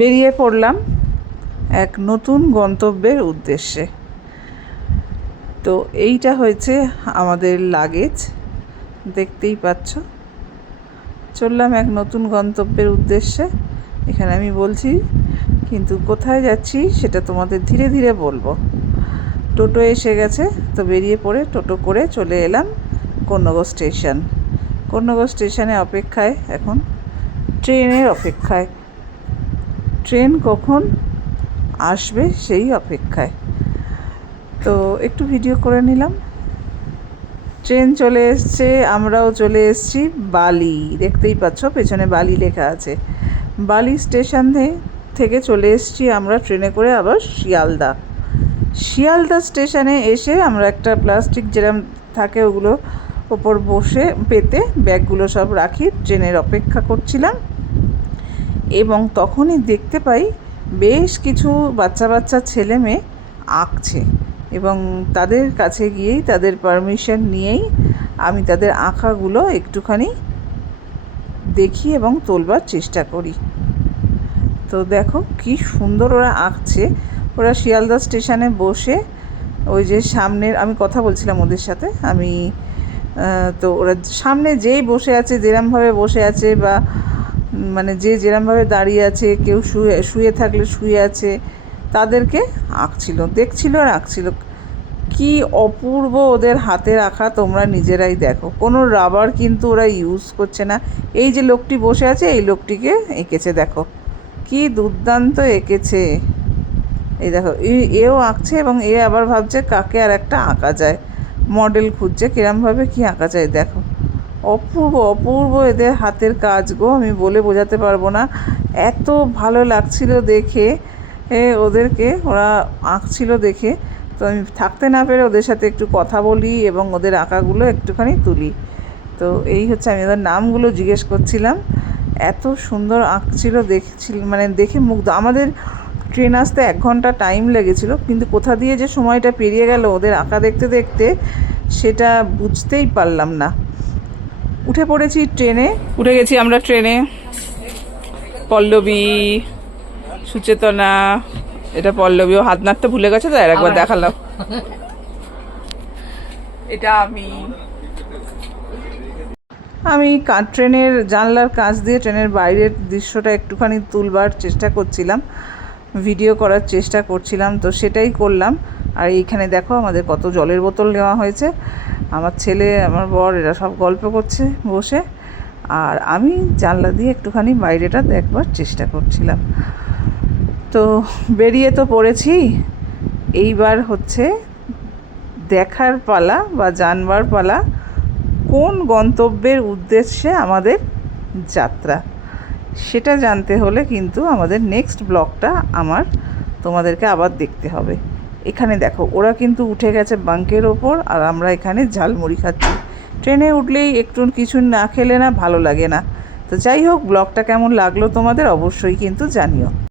বেরিয়ে পড়লাম এক নতুন গন্তব্যের উদ্দেশ্যে। তো এইটা হয়েছে আমাদের লাগেজ, দেখতেই পাচ্ছ। চললাম এক নতুন গন্তব্যের উদ্দেশ্যে। এখানে আমি বলছি, কিন্তু কোথায় যাচ্ছি সেটা তোমাদের ধীরে ধীরে বলবো। টোটো এসে গেছে, তো বেরিয়ে পড়ে টোটো করে চলে এলাম কোন্নগর স্টেশন। কোন্নগর স্টেশনে অপেক্ষায়, এখন ট্রেনের অপেক্ষায়। ট্রেন কখন আসবে সেই অপেক্ষায়। তো একটু ভিডিও করে নিলাম। ট্রেন চলে এসছে, আমরাও চলে এসছি বালি। দেখতেই পাচ্ছ পেছনে বালি লেখা আছে। বালি স্টেশন থেকে চলে এসছি আমরা ট্রেনে করে আবার শিয়ালদা স্টেশনে এসে আমরা একটা প্লাস্টিক যেরকম থাকে ওগুলো ওপর বসে পেতে ব্যাগগুলো সব রাখি, ট্রেনের অপেক্ষা করছিলাম। এবং তখনই দেখতে পাই বেশ কিছু বাচ্চা ছেলে মেয়ে আঁকছে, এবং তাদের কাছে গিয়েই তাদের পারমিশন নিয়েই আমি তাদের আঁকাগুলো একটুখানি দেখি এবং তোলবার চেষ্টা করি। তো দেখো কি সুন্দর ওরা আঁকছে। ওরা শিয়ালদা স্টেশনে বসে ওই যে সামনের, আমি কথা বলছিলাম ওদের সাথে, তো ওরা সামনে যেই বসে আছে, যেরমভাবে বসে আছে, বা মানে যে যেরমভাবে দাঁড়িয়ে আছে, কেউ শুয়ে থাকলে শুয়ে আছে, তাদেরকে আঁকছিল, দেখছিল আর আঁকছিল। কি অপূর্ব ওদের হাতের আঁকা, তোমরা নিজেরাই দেখো। কোনো রাবার কিন্তু ওরা ইউজ করছে না। এই যে লোকটি বসে আছে, এই লোকটিকে এঁকেছে, দেখো কি দুর্দান্ত এঁকেছে। এই দেখো, এও আঁকছে এবং এ আবার ভাবছে কাকে আর একটা আঁকা যায়, মডেল খুঁজছে কিরমভাবে কি আঁকা যায়। দেখো অপূর্ব এদের হাতের কাজ গো, আমি বলে বোঝাতে পারবো না। এত ভালো লাগছিল দেখে ওদেরকে, ওরা আঁকছিল দেখে। তো আমি থাকতে না পেরে ওদের সাথে একটু কথা বলি এবং ওদের আঁকাগুলো একটুখানি তুলি। তো এই হচ্ছে, আমি ওদের নামগুলো জিজ্ঞেস করছিলাম। এত সুন্দর আঁকছিল, মানে দেখে মুগ্ধ। আমাদের ট্রেন আসতে 1 ঘন্টা টাইম লেগেছিল, কিন্তু কোথা দিয়ে যে সময়টা পেরিয়ে গেল ওদের আঁকা দেখতে দেখতে সেটা বুঝতেই পারলাম না। উঠে পড়েছি ট্রেনে, উঠে গেছি আমরা ট্রেনে। পল্লবী, সুচেতনা, এটা পল্লবীও হাত নাড়তে ভুলে গেছে, তো একবার দেখালাম। এটা আমি ট্রেনের জানলার কাছ দিয়ে ট্রেনের বাইরের দৃশ্যটা একটুখানি তুলবার চেষ্টা করছিলাম, ভিডিও করার চেষ্টা করছিলাম, তো সেটাই করলাম। আর এইখানে দেখো আমাদের কত জলের বোতল নেওয়া হয়েছে। আমার ছেলে, আমার বর, এরা সব গল্প করছে বসে, আর আমি জানলা দিয়ে একটুখানি বাইরেটা দেখবার চেষ্টা করছিলাম। তো বেরিয়ে তো পড়েছি, এইবার হচ্ছে দেখার পালা বা জানবার পালা কোন গন্তব্যের উদ্দেশ্যে আমাদের যাত্রা। সেটা জানতে হলে কিন্তু আমাদের নেক্সট ব্লগটা তোমাদেরকে আবার দেখতে হবে। এখানে দেখো ওরা কিন্তু উঠে গেছে বাঙ্কের ওপর, আর আমরা এখানে ঝালমুড়ি খাচ্ছি। ট্রেনে উঠলেই একটু কিছু না খেলে না ভালো লাগে না। তো যাই হোক, ব্লগটা কেমন লাগলো তোমাদের অবশ্যই কিন্তু জানিও।